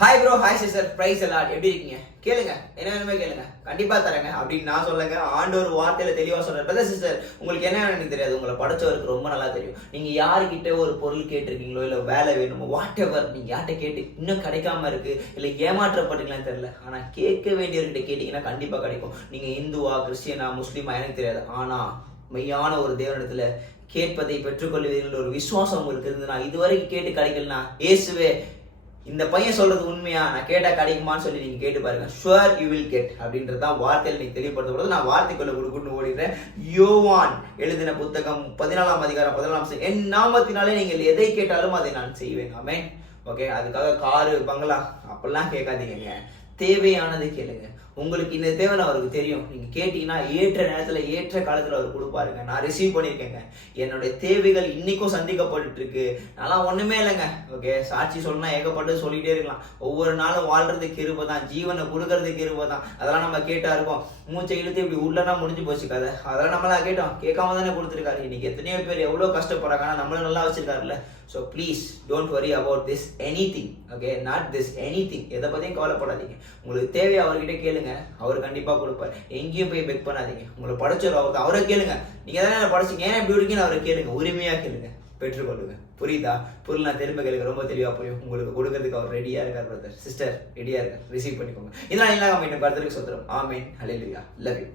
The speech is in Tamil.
ஹாய் ப்ரோ ஹாய் சிஸ்டர் பிரைஸ் எல்லாம் எப்படி இருக்கீங்க? கேளுங்க. என்ன வேணுமே கேளுங்க. கண்டிப்பா தரேங்க. அப்படின்னு நான் சொல்லுங்க. ஆண்டவர் வார்த்தையில தெளிவா சொல்றேன் பிரதர் சிஸ்டர் உங்களுக்கு என்ன எனக்கு தெரியாது. உங்களை படைச்சவருக்கு ரொம்ப நல்லா தெரியும். நீங்க யாருக்கிட்ட ஒரு பொருள் கேட்டிருக்கீங்களோ இல்ல வேலை வேணுமோ வாட் எவர் நீங்க யார்கிட்ட கேட்டு இன்னும் கிடைக்காம இருக்கு இல்ல ஏமாற்றப்பட்டீங்களான்னு தெரியல. ஆனா கேட்க வேண்டியவர்கிட்ட கேட்டீங்கன்னா கண்டிப்பா கிடைக்கும். நீங்க இந்துவா கிறிஸ்டியனா முஸ்லீமா எனக்கு தெரியாது. ஆனா மெய்யான ஒரு தேவனிடத்துல கேட்பதை பெற்றுக்கொள்வீர்கள் ஒரு விசுவாசம் உங்களுக்கு இருந்ததுன்னா இதுவரைக்கும் கேட்டு கிடைக்கலனா இயேசுவே இந்த பையன் சொல்றது உண்மையா? நான் கேட்டா கிடைக்குமான்னு சொல்லி நீங்க கேட்டு பாருங்க. ஷுவர் யூ வில் கெட் அப்படின்றது தான் வார்த்தையில் நீங்க தெளிவுபடுத்தப்படுது நான் வார்த்தைக்குள்ள கொடுக்குன்னு ஓடிடுறேன். யோவான் எழுதின புத்தகம் பதினாலாம் அதிகாரம் பதினாலாம் என் நாமத்தினாலே நீங்கள் எதை கேட்டாலும் அதை நான் செய்வேன். ஆமே ஓகே அதுக்காக காரு பங்களா அப்படிலாம் கேட்காதீங்க தேவையானதை கேளுங்க. உங்களுக்கு இந்த தேவை அவருக்கு தெரியும். நீங்கள் கேட்டீங்கன்னா ஏற்ற நேரத்தில் ஏற்ற காலத்தில் அவர் கொடுப்பாருங்க. நான் ரிசீவ் பண்ணியிருக்கேங்க என்னுடைய தேவைகள் இன்றைக்கும் சந்திக்கப்பட்டு இருக்கு நான்லாம் இல்லைங்க. ஓகே சாட்சி சொன்னால் ஏகப்பட்டு சொல்லிகிட்டே இருக்கலாம். ஒவ்வொரு நாளும் வாழ்கிறதுக்கு கிருப தான் ஜீவனை கொடுக்கறதுக்கு கிருப தான் அதெல்லாம் நம்ம கேட்டா இருக்கோம். மூச்சை இழுத்து இப்படி உள்ளனா முடிஞ்சு போச்சு கதை. அதெல்லாம் நம்மளாம் கேட்டோம். கேட்காம தானே கொடுத்துருக்காரு. இன்னைக்கு எத்தனையோ பேர் எவ்வளோ கஷ்டப்படுறாங்க. ஆனால் நம்மளும் நல்லா வச்சிருக்காருல்ல. So please don't worry about this anything okay not this anything எதை பற்றியும் கவலைப்படாதீங்க. உங்களுக்கு தேவையை அவர்கிட்ட கேளுங்க. அவர் கண்டிப்பாக கொடுப்பார். எங்கேயும் போய் பெக் பண்ணாதீங்க. உங்களை படைச்சவர் அவர் அவரை கேளுங்க. நீங்கள் தானே படைச்சிங்க? ஏன் இப்படி இருக்கீங்கன்னு அவரை கேளுங்க. உரிமையாக கேளுங்க. பெற்றுக்கொள்ளுங்க. புரியுதா? புரியல நான் திரும்ப கேளுங்க. ரொம்ப தெளிவாக புரியும் உங்களுக்கு கொடுக்கறதுக்கு அவர் ரெடியாக இருக்கார் பிரதர் சிஸ்டர் ரெடியாக இருக்கார் ரிசீவ் பண்ணிக்கோங்க. இதெல்லாம் இல்லாமல் மீண்டும் கருத்துக்கு சொல்கிறோம் ஆமேன். ஹalleluya லவ் யூ